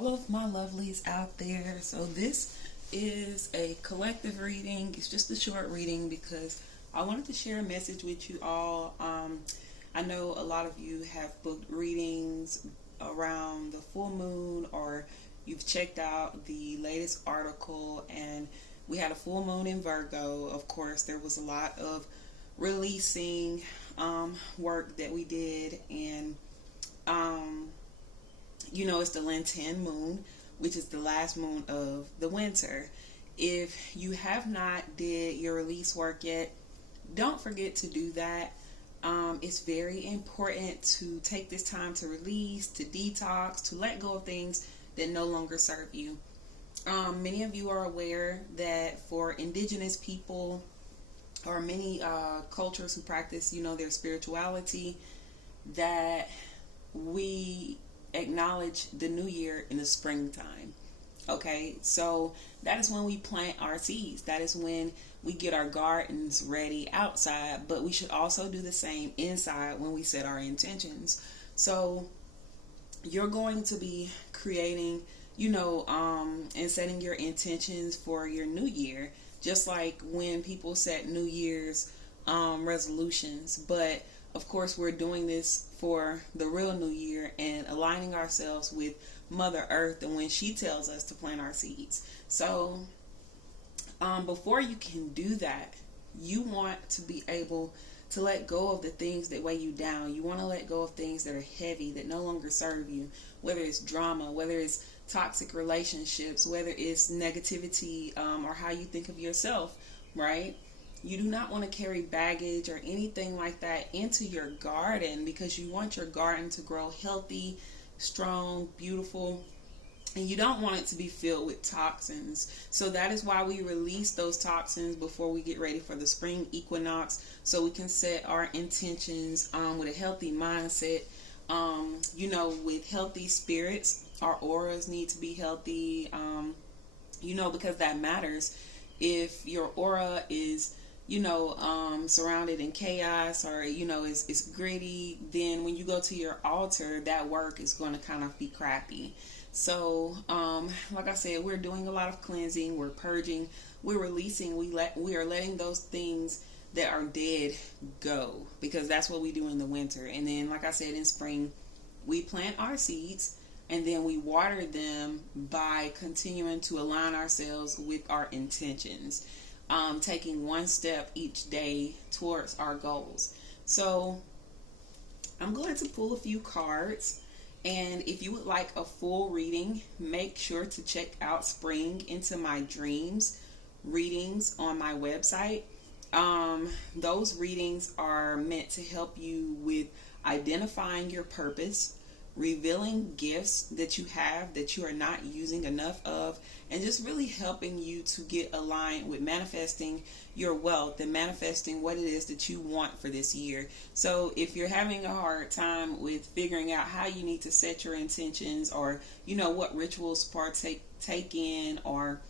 all of my lovelies out there. So this is a collective reading. It's just a short reading because I wanted to share a message with you all. I know a lot of you have booked readings around the full moon, or you've checked out the latest article, and we had a full moon in Virgo. Of course, there was a lot of releasing work that we did, and it's the Lenten moon, which is the last moon of the winter. If you have not did your release work yet, don't forget to do that. It's very important to take this time to release, to detox, to let go of things that no longer serve you. Many of you are aware that for indigenous people, or many cultures who practice, their spirituality, that we acknowledge the new year in the springtime. Okay, so that is when we plant our seeds. That is when we get our gardens ready outside, but we should also do the same inside when we set our intentions. So you're going to be creating, and setting your intentions for your new year, just like when people set New Year's resolutions. But of course, we're doing this for the real new year and aligning ourselves with Mother Earth and when she tells us to plant our seeds. So before you can do that, you want to be able to let go of the things that weigh you down. You want to let go of things that are heavy, that no longer serve you, whether it's drama, whether it's toxic relationships, whether it's negativity, or how you think of yourself, right? You do not want to carry baggage or anything like that into your garden, because you want your garden to grow healthy, strong, beautiful, and you don't want it to be filled with toxins. So that is why we release those toxins before we get ready for the spring equinox, so we can set our intentions with a healthy mindset, with healthy spirits. Our auras need to be healthy, because that matters. If your aura is surrounded in chaos, or it's gritty, then when you go to your altar, that work is going to kind of be crappy. So like I said, we're doing a lot of cleansing, we're purging, we're releasing, we are letting those things that are dead go, because that's what we do in the winter. And then, like I said, in spring we plant our seeds, and then we water them by continuing to align ourselves with our intentions. Taking one step each day towards our goals. So I'm going to pull a few cards, and if you would like a full reading, make sure to check out Spring into My Dreams readings on my website. Those readings are meant to help you with identifying your purpose, revealing gifts that you have that you are not using enough of, and just really helping you to get aligned with manifesting your wealth and manifesting what it is that you want for this year. So if you're having a hard time with figuring out how you need to set your intentions, or what rituals partake in, or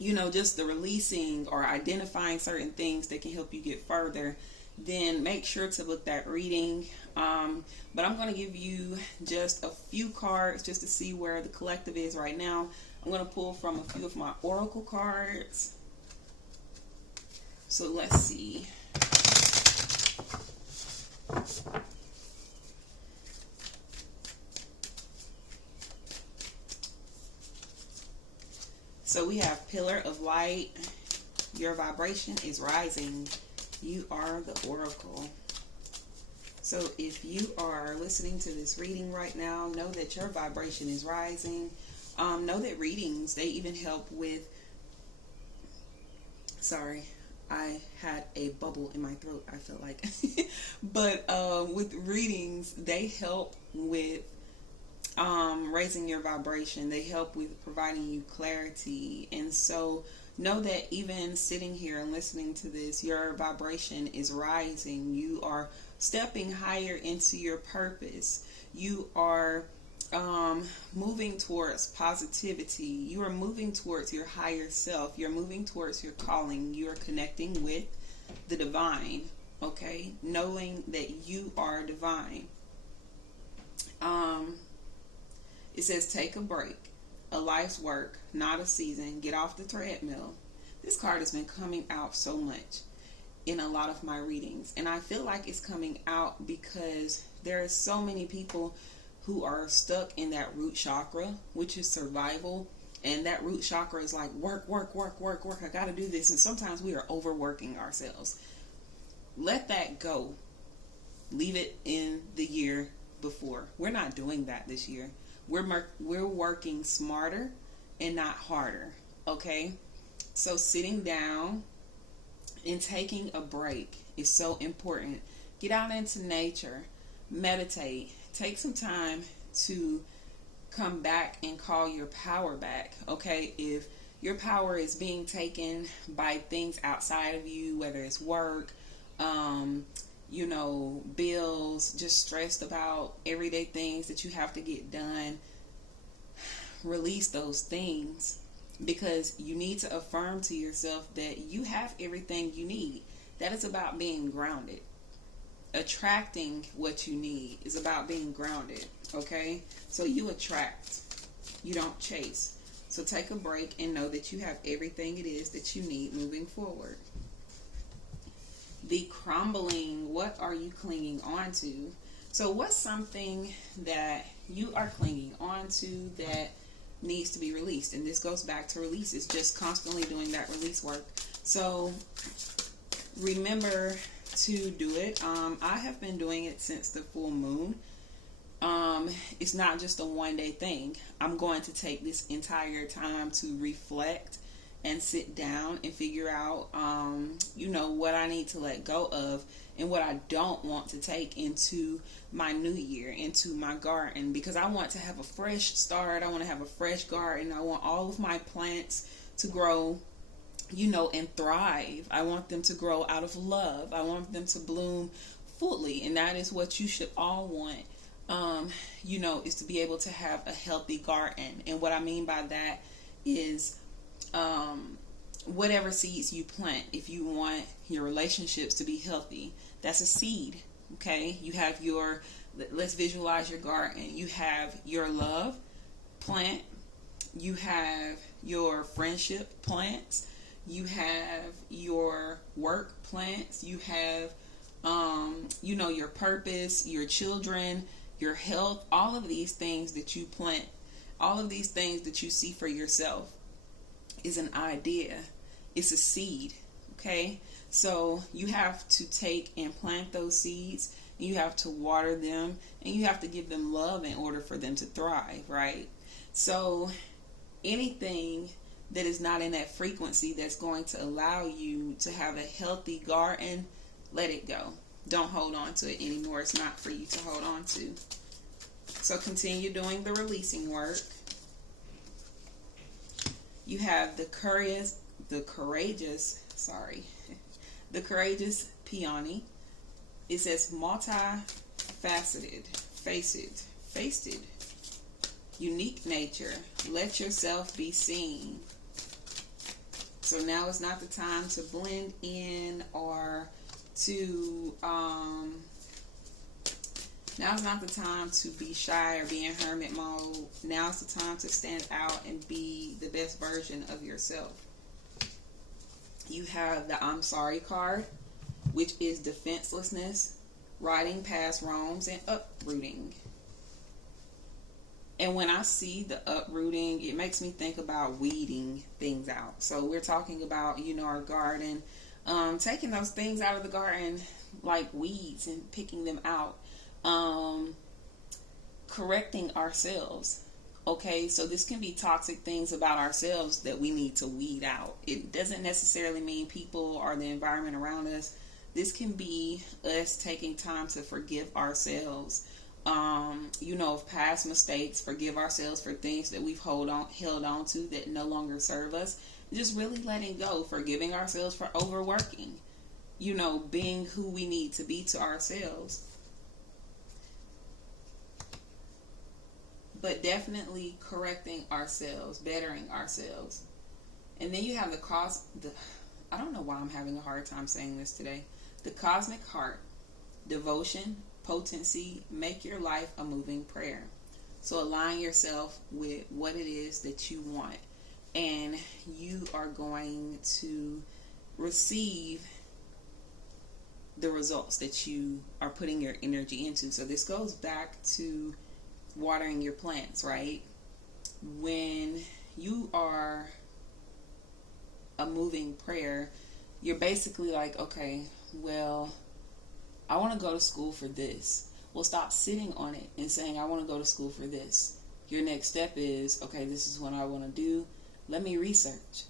just the releasing or identifying certain things that can help you get further, then make sure to book that reading. But I'm going to give you just a few cards just to see where the collective is right now. I'm going to pull from a few of my oracle cards. So let's see. So we have Pillar of Light. Your vibration is rising. You are the oracle. So if you are listening to this reading right now, know that your vibration is rising. Know that readings, they even help with, sorry, I had a bubble in my throat, I feel like. But with readings, they help with raising your vibration. They help with providing you clarity. And so know that even sitting here and listening to this, your vibration is rising. You are stepping higher into your purpose. You are moving towards positivity. You are moving towards your higher self. You're moving towards your calling. You are connecting with the divine. Okay? Knowing that you are divine. It says, take a break, a life's work, not a season. Get off the treadmill. This card has been coming out so much in a lot of my readings, and I feel like it's coming out because there are so many people who are stuck in that root chakra, which is survival. And that root chakra is like work, work, work, work, work. I got to do this. And sometimes we are overworking ourselves. Let that go. Leave it in the year before. We're not doing that this year. We're working smarter and not harder. Okay? So sitting down and taking a break is so important. Get out into nature. Meditate. Take some time to come back and call your power back. Okay? If your power is being taken by things outside of you, whether it's work, bills, just stressed about everyday things that you have to get done, release those things, because you need to affirm to yourself that you have everything you need. That is about being grounded. Attracting what you need is about being grounded. Okay? So you attract, you don't chase. So take a break and know that you have everything it is that you need moving forward. The crumbling, what are you clinging on to? So what's something that you are clinging on to that needs to be released? And this goes back to release. It's just constantly doing that release work. So remember to do it. I have been doing it since the full moon. It's not just a one-day thing. I'm going to take this entire time to reflect and sit down and figure out, what I need to let go of and what I don't want to take into my new year, into my garden, because I want to have a fresh start. I want to have a fresh garden. I want all of my plants to grow, and thrive. I want them to grow out of love. I want them to bloom fully, and that is what you should all want. Is to be able to have a healthy garden. And what I mean by that is whatever seeds you plant. If you want your relationships to be healthy, that's a seed. Okay? You have let's visualize your garden. You have your love plant. You have your friendship plants. You have your work plants. You have, your purpose, your children, your health, all of these things that you plant, all of these things that you see for yourself is an idea. It's a seed. Okay? So you have to take and plant those seeds, and you have to water them, and you have to give them love in order for them to thrive, right? So anything that is not in that frequency that's going to allow you to have a healthy garden, let it go. Don't hold on to it anymore. It's not for you to hold on to. So continue doing the releasing work. You have the courageous peony. It says multifaceted, faced, unique nature. Let yourself be seen. So now is not the time to blend in or to now's not the time to be shy or be in hermit mode. Now's the time to stand out and be the best version of yourself. You have the I'm sorry card, which is defenselessness, riding past wrongs, and uprooting. And when I see the uprooting, it makes me think about weeding things out. So we're talking about, our garden, taking those things out of the garden like weeds and picking them out, correcting ourselves. Okay, so this can be toxic things about ourselves that we need to weed out. It doesn't necessarily mean people or the environment around us. This can be us taking time to forgive ourselves, of past mistakes, forgive ourselves for things that we've held on to that no longer serve us. Just really letting go, forgiving ourselves for overworking, being who we need to be to ourselves. But definitely correcting ourselves, bettering ourselves. And then you have I don't know why I'm having a hard time saying this today. The cosmic heart, devotion, potency, make your life a moving prayer. So align yourself with what it is that you want, and you are going to receive the results that you are putting your energy into. So this goes back to watering your plants, right? When you are a moving prayer, you're basically like, okay, well, I want to go to school for this. Well, stop sitting on it and saying, I want to go to school for this. Your next step is, okay, this is what I want to do. Let me research.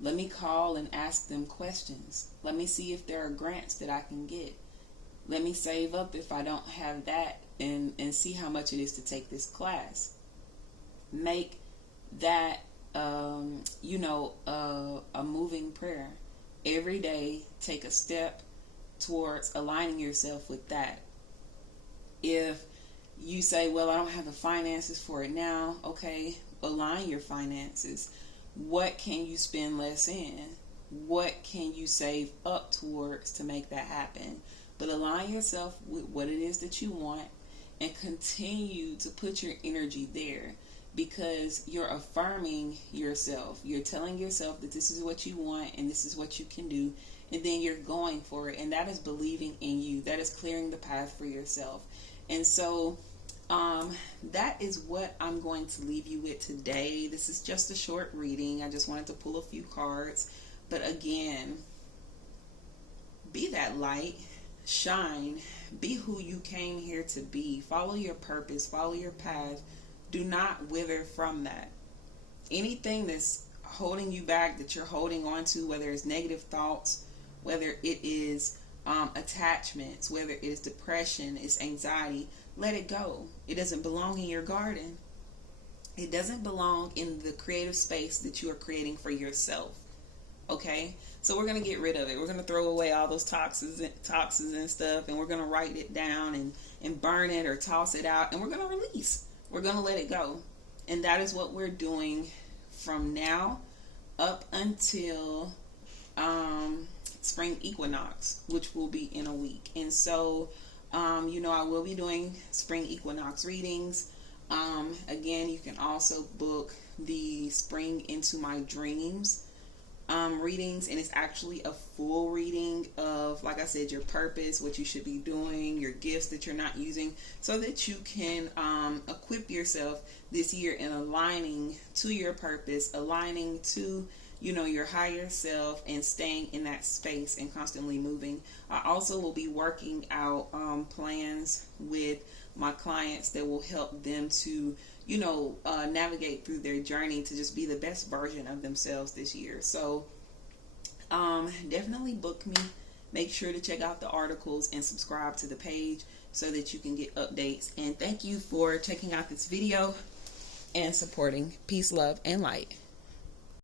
Let me call and ask them questions. Let me see if there are grants that I can get. Let me save up if I don't have that, and see how much it is to take this class. Make that, a moving prayer. Every day, take a step towards aligning yourself with that. If you say, well, I don't have the finances for it now, okay, align your finances. What can you spend less in? What can you save up towards to make that happen? But align yourself with what it is that you want, and continue to put your energy there, because you're affirming yourself. You're telling yourself that this is what you want and this is what you can do, and then you're going for it. And that is believing in you. That is clearing the path for yourself. And so that is what I'm going to leave you with today. This is just a short reading. I just wanted to pull a few cards. But again, be that light, shine, be who you came here to be. Follow your purpose, follow your path. Do not wither from that. Anything that's holding you back, that you're holding on to, whether it's negative thoughts, whether it is attachments, whether it is depression, it's anxiety, let it go. It doesn't belong in your garden. It doesn't belong in the creative space that you are creating for yourself. Okay? So we're going to get rid of it. We're going to throw away all those toxins and stuff, and we're going to write it down and burn it or toss it out, and we're going to release. We're going to let it go. And that is what we're doing from now up until spring equinox, which will be in a week. And so I will be doing spring equinox readings. Again, you can also book the Spring Into My Dreams readings, and it's actually a full reading of, like I said, your purpose, what you should be doing, your gifts that you're not using, so that you can equip yourself this year in aligning to your purpose, aligning to your higher self, and staying in that space and constantly moving. I also will be working out plans with my clients that will help them to navigate through their journey to just be the best version of themselves this year. So definitely book me. Make sure to check out the articles and subscribe to the page so that you can get updates. And thank you for checking out this video and supporting. Peace, love, and light.